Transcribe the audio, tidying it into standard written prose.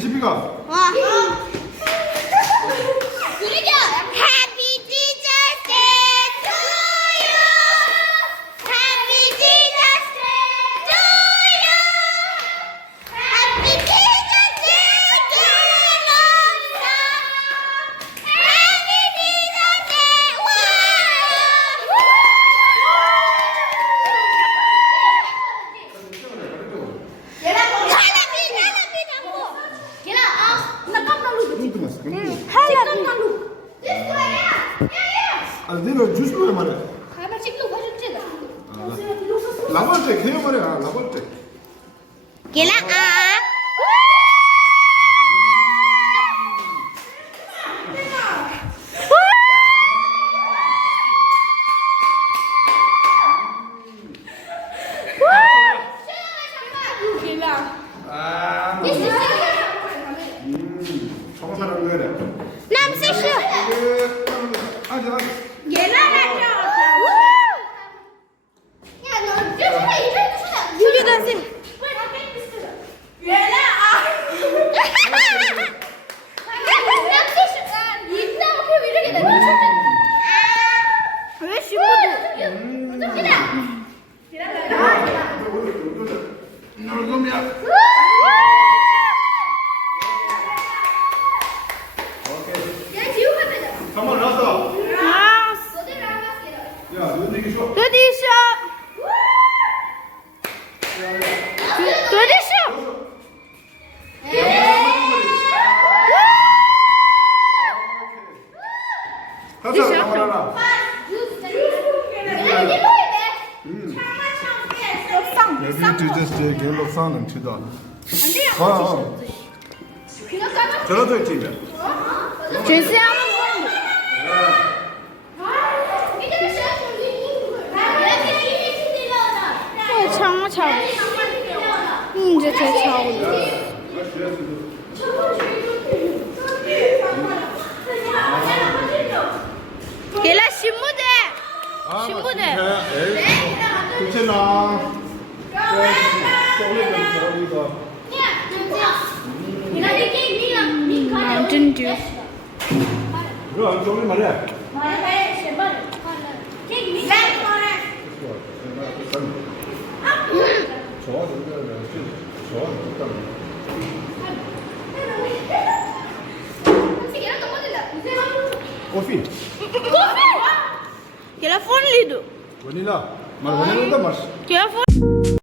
시비가. 와. 그러죠. Happy Jesus Day to you. Happy Jesus Day to you. Happy Jesus Day to you. Happy Jesus Day. 와. 너는 주스 먹어 말해. 라벌 때 개요 말해. 라벌 때. Gila ah. 청소하는 거래. Nam sishu. 앉아. Yürü dönsün. Ve şimdi 놀금이야. 가만 나왔어. 야, 너 얘기 줘. 가자, 가만하라. Maybe to just get the sun and to done. 저러도 있지. 장마 차고. 이제 제 차고. 걔라 신부대. 신부대. 괜찮아. Mountain Dew. 그럼 저기 말해. 커피. 걔라 폰 리도. 바닐라. 말 바닐라 다 맛. 걔라 폰.